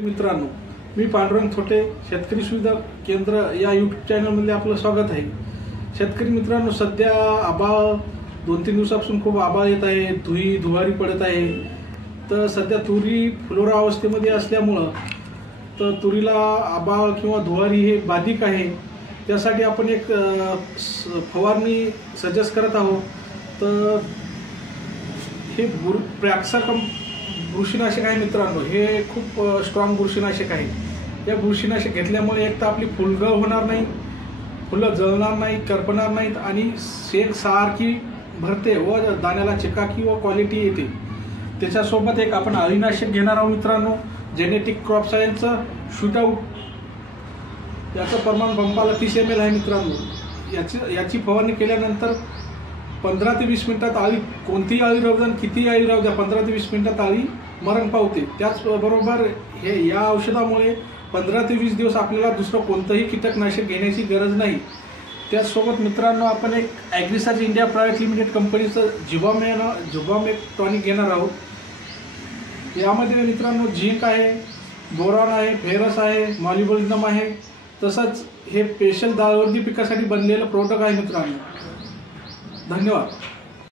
मित्रांनो, मी पांडुरंग थोटे शेतकरी सुविधा केंद्र या यूट्यूब चॅनलमध्ये आपलं स्वागत आहे। शेतकरी मित्रांनो, सध्या आभाळ 2-3 दिवसापासून खूप आभाळ येत आहे, धुवारी पडत आहे। तर सध्या तुरी फुलोरा अवस्थेमध्ये असल्यामुळे तर तुरीला आभाळ किंवा धुवारी हे बाधिक आहे। त्यासाठी आपण एक फवारणी सजेस्ट करत आहोत। तर हे प्रॅक्सा बुरशीनाशक आहे मित्रांनो, हे खूप स्ट्रॉंग बुरशीनाशक आहे। या बुरशीनाशक घेतल्यामुळे एक तर आपली फुलगळ होणार नाही, फुलं जळणार नाही, करपणार नाहीत आणि शेक सारखी भरते व दाण्याला चिकाकी व क्वालिटी येते। त्याच्यासोबत एक आपण अळीनाशक घेणार आहोत मित्रांनो, जेनेटिक क्रॉप सायन्सचं शूटआउट। याचं प्रमाण पंपाला 30 ml आहे मित्रांनो। याची फवारणी केल्यानंतर 15 ते 20 मिनिटात अळी, कोणतीही अळी राहू द्या, किती अळी राहू द्या, 15 ते 20 मिनिटात अळी मरण पावते। त्याचबरोबर या औषधामुळे 15 ते 20 दिवस आपल्याला दुसरं कोणतंही कीटकनाशक घेण्याची गरज नाही। त्याचसोबत मित्रांनो, आपण एक ॲग्रिसर्च इंडिया प्रायव्हेट लिमिटेड कंपनीचं जिबॉमेक टॉनिक घेणार आहोत। यामध्ये मित्रांनो झिंक आहे, बोरॉन आहे, फेरस आहे, मॉलिब्डेनम आहे। तसंच हे स्पेशल दाळवर्गीय पिकासाठी बनलेलं प्रोडक्ट आहे मित्रांनो। धन्यवाद।